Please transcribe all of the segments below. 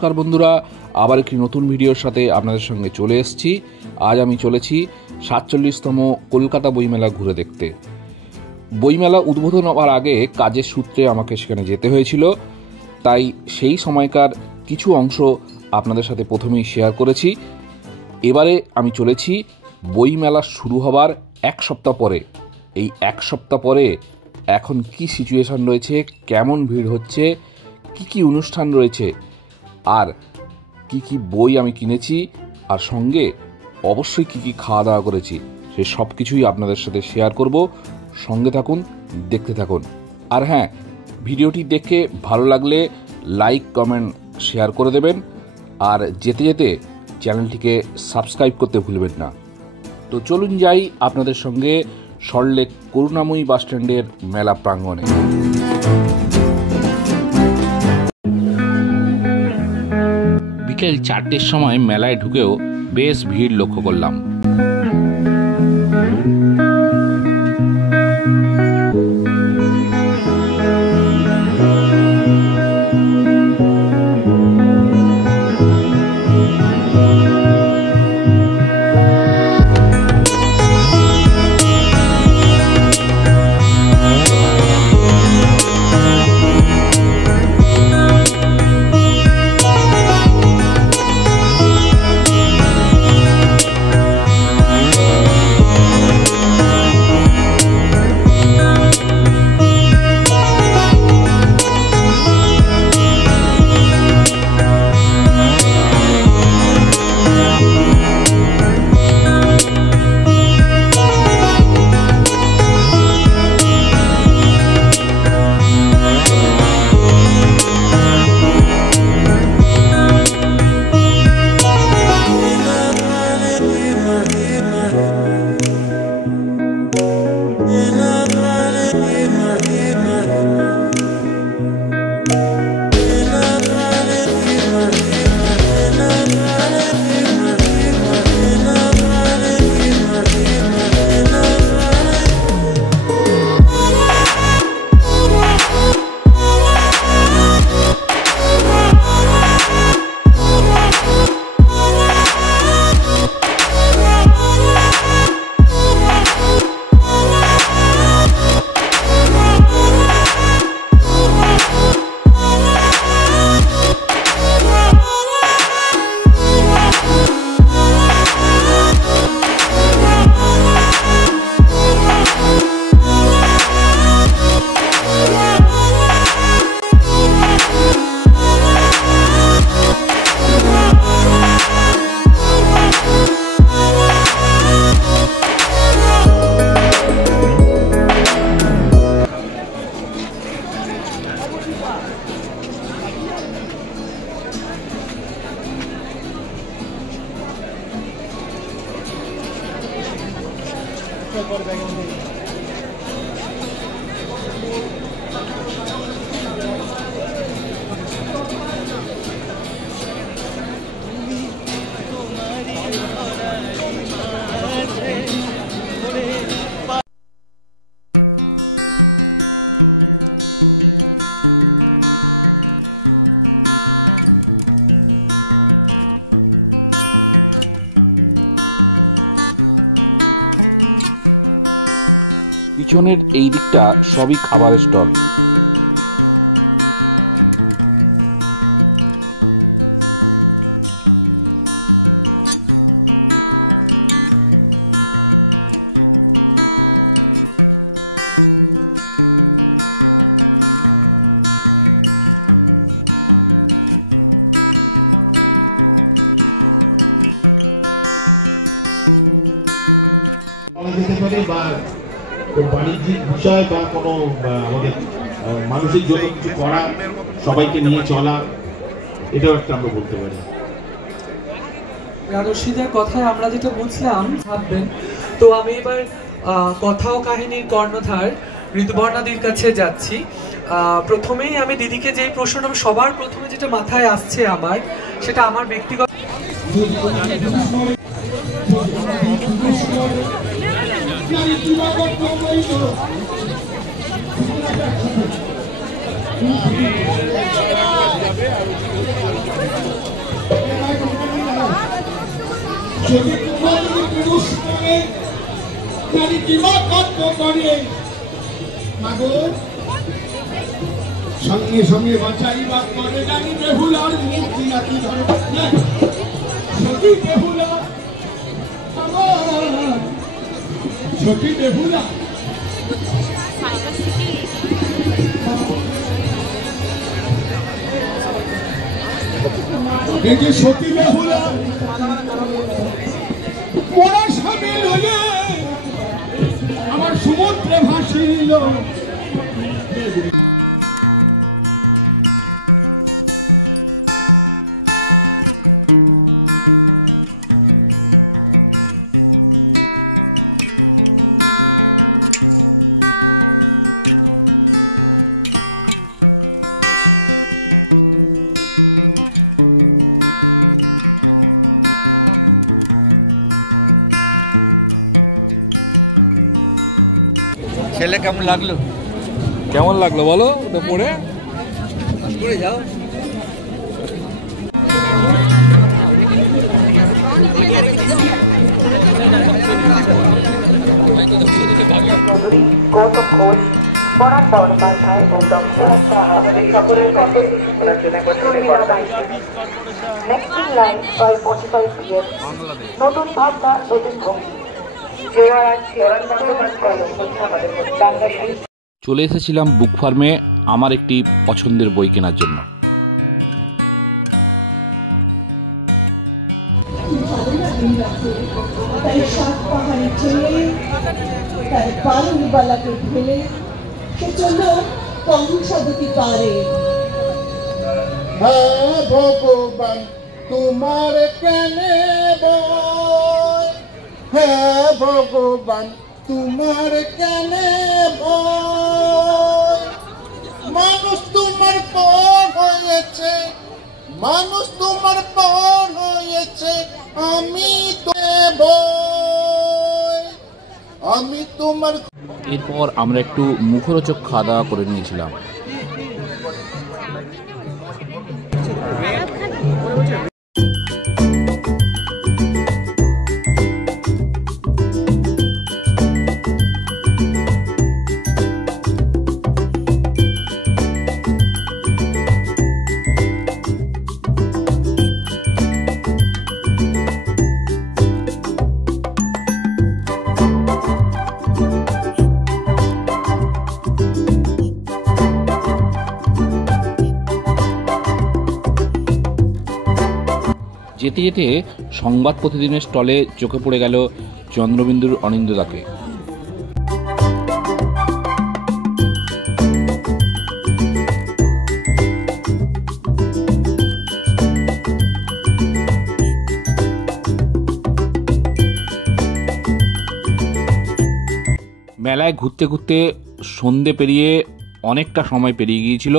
নমস্কার বন্ধুরা, আবার একটি নতুন ভিডিওর সাথে আপনাদের সঙ্গে চলে এসেছি। আজ আমি চলেছি ৪৭তম কলকাতা বইমেলা ঘুরে দেখতে। বইমেলা উদ্বোধন হওয়ার আগে কাজের সূত্রে আমাকে সেখানে যেতে হয়েছিল, তাই সেই সময়কার কিছু অংশ আপনাদের সাথে প্রথমেই শেয়ার করেছি। এবারে আমি চলেছি বইমেলা শুরু হবার এক সপ্তাহ পরে। এই এক সপ্তাহ পরে এখন কি সিচুয়েশন রয়েছে, কেমন ভিড় হচ্ছে, কি কি অনুষ্ঠান রয়েছে, আর কি কি বই আমি কিনেছি, আর সঙ্গে অবশ্যই কি কি খাওয়া দাওয়া করেছি, সে সব কিছুই আপনাদের সাথে শেয়ার করব। সঙ্গে থাকুন, দেখতে থাকুন। আর হ্যাঁ, ভিডিওটি দেখে ভালো লাগলে লাইক, কমেন্ট, শেয়ার করে দেবেন। আর যেতে যেতে চ্যানেলটিকে সাবস্ক্রাইব করতে ভুলবেন না। তো চলুন যাই আপনাদের সঙ্গে সল্টলেক করুণাময়ী বাসস্ট্যান্ডের মেলা প্রাঙ্গণে। বিকেল 4টের সময় মেলায় ঢুকেও বেশ ভিড় লক্ষ্য করলাম। পিছনের এই দিকটা সবই খাবারের স্টল। বাণিজ্যিক বিষয় বা কোনো আমাদের মানুষের জন্য কিছু করা, সবাইকে নিয়ে চলা, এটাও একটা আমরা বলতে পারি। রাজস্বীদের কথায় আমরা যেটা বুঝলাম ভাববেন, তো আমি এবার কথা ও কাহিনীর কর্ণধার ঋতুপর্ণাদির কাছে যাচ্ছি। প্রথমেই আমি দিদিকে যে প্রশ্নটা সবার প্রথমে যেটা মাথায় আসছে আমার, সেটা আমার ব্যক্তিগত যাবে আর যদি তোমার পুরুষ করে নারী কিবা কর্ম করে মাগো সঙ্গে সঙ্গে বাঁচাইবা করে জানি বেহুলার মূর্তি নাকি ধরে সতী বেহুলা সতী বেহুলা এই যে সতী বেহুলা মোরা স্বামী লয়ে আমার সমুদ্রে ভাসিল। ছেলে কেমন লাগলো? কেমন লাগলো বলো তো পড়ে? পড়ে যাও। গৌতম ঘোষ, বনাম বন্দ্যোপাধ্যায় ও ডক্টর আমাদের সকলের next in line by 45 PM নতুন ভাবনা নতুন ভঙ্গি। চলে এসেছিলাম বুক ফার্মে আমার একটি পছন্দের বই কেনার জন্য। তাই সাত পাহাড়ে ছেলে তার পারুল বালাকে ফেলে সে চলল কংসাবতী পারে। হ্যাঁ ভগবান তোমার কেনে ভয়, হ্যাঁ ভগবান তোমার কেনে ভয়। মানুষ তোমার পর হয়েছে, মানুষ তোমার পর হয়েছে, আমি তো ভয়, আমি তোমার। এরপর আমরা একটু মুখরোচক খাওয়া দাওয়া করে নিয়েছিলাম। যেতে যেতে সংবাদ প্রতিদিনের স্টলে চোখে পড়ে গেল চন্দ্রবিন্দুর অনিন্দ্যদাকে। মেলায় ঘুরতে ঘুরতে সন্ধে পেরিয়ে অনেকটা সময় পেরিয়ে গিয়েছিল,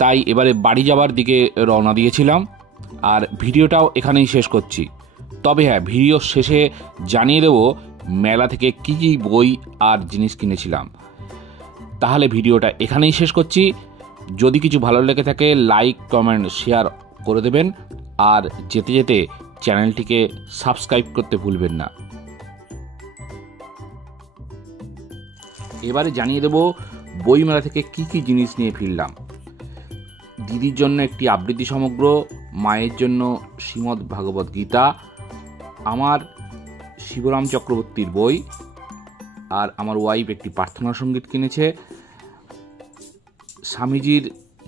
তাই এবারে বাড়ি যাবার দিকে রওনা দিয়েছিলাম। আর ভিডিওটাও এখানেই শেষ করছি। তবে হ্যাঁ, ভিডিও শেষে জানিয়ে দেব মেলা থেকে কী কী বই আর জিনিস কিনেছিলাম। তাহলে ভিডিওটা এখানেই শেষ করছি। যদি কিছু ভালো লেগে থাকে লাইক কমেন্ট শেয়ার করে দেবেন, আর যেতে যেতে চ্যানেলটিকে সাবস্ক্রাইব করতে ভুলবেন না। এবারে জানিয়ে দেব বইমেলা থেকে কী কী জিনিস নিয়ে ফিরলাম। দিদির জন্য একটি আবৃত্তি সমগ্র, মায়ের জন্য শ্রীমদ্ ভাগবত গীতা, আমার শিবরাম চক্রবর্তীর বই, আর আমার ওয়াইফ একটি প্রার্থনা সঙ্গীত কিনেছে। স্বামীজির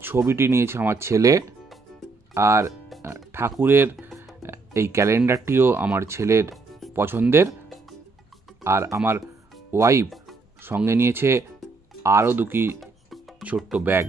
ছবিটি নিয়েছে আমার ছেলে, আর ঠাকুরের এই ক্যালেন্ডারটিও আমার ছেলের পছন্দের। আর আমার ওয়াইফ সঙ্গে নিয়েছে আরও দুটি ছোট্ট ব্যাগ।